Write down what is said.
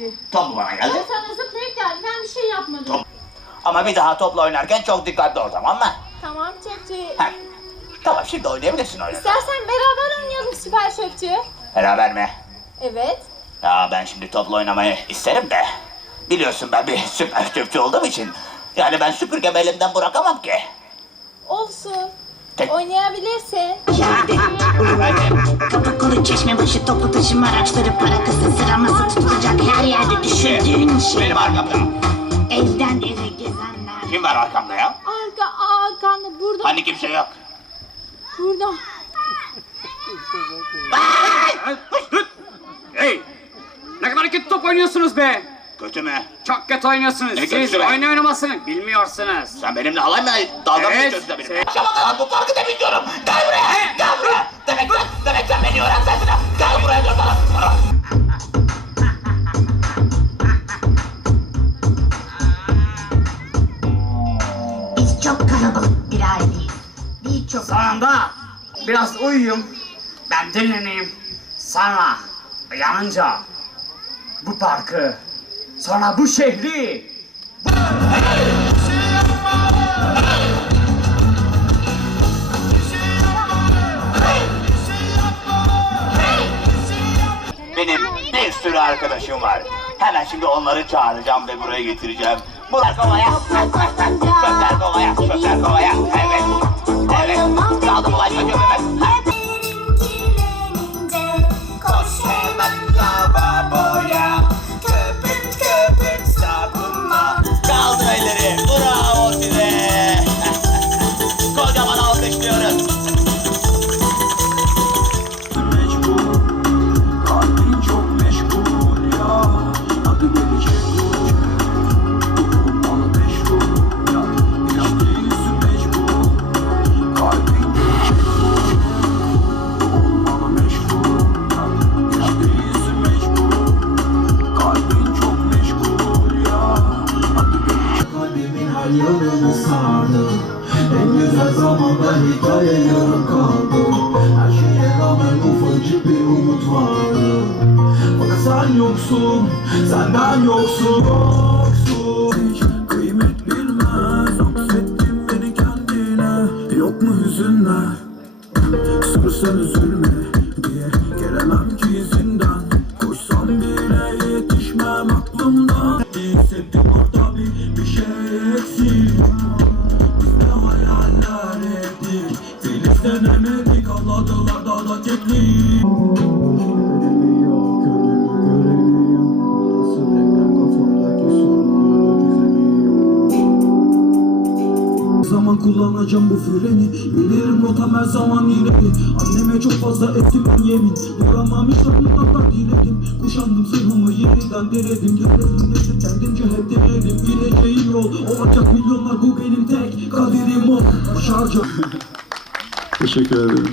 geldi. Top mu bana geldi? Evet sana zıplayıp geldi. Ben bir şey yapmadım. Top. Ama bir daha topla oynarken çok dikkatli ol tamam mı? Tamam Çöpçü. Heh. Tamam şimdi oynayabilirsin oyunu. İstersen beraber oynayalım Süper Çöpçü. Beraber mi? Evet. Ya ben şimdi topla oynamayı isterim de. Biliyorsun ben bir süper çöpçü olduğum için. Yani ben süpürgemi elimden bırakamam ki. Olsun. Tek- Oynayabilirsin. Kapakolu çeşme başı toplu taşıma araçları para kasa sıraması tutulacak her yerde düşürdüğün şey. Benim arkamda. Elden ele gezenler. Kim var arkamda ya? Arka, arkanda burada. Hani kimse yok. Burada. Hey! Ne kadar kötü top oynuyorsunuz be! Kötü mü? Çok kötü oynuyorsunuz. Ne Siz kötüsü be? oyun oynamasını bilmiyorsunuz. Sen benimle alay mı? Dalga mı Evet, geçiyorsun da benimle? Akşama kadar bu parkı temizliyorum. Gel buraya. Gel buraya. Demek sen, demek sen öğrensesin ha. Gel buraya sana. Biz çok kalabalık bir aileyiz. Birçok Sonunda biraz uyuyayım. Ben dinleneyim. Sonra uyanınca bu parkı, sonra bu şehri Benim sürü arkadaşım var. Hemen şimdi onları çağıracağım ve buraya getireceğim. Bunlar kovaya. Çöpler kovaya. Kovaya. Yanını sardı En güzel zamanda hikaye yarım kaldı. Her şeye rağmen ufacık bir umut vardı. Fakat sen yoksun, senden yoksun. Yoksun Hiç kıymet bilmez. Aksettin beni kendine. Yok mu hüzünler? Sorsan üzülme diye Gelemem ki izinden Zaman kullanacağım bu freni. Bilirim rotam her zaman ileri. Anneme çok fazla ettim ben yemin. Duramam hiç mutlaka diledim. Kuşandım sırrımı yeniden denedim. Görevim nedir kendimce hep denedim Gideceğim yol olacak milyonlar Bu benim tek kaderim o. Başaracağım. Teşekkür ederim.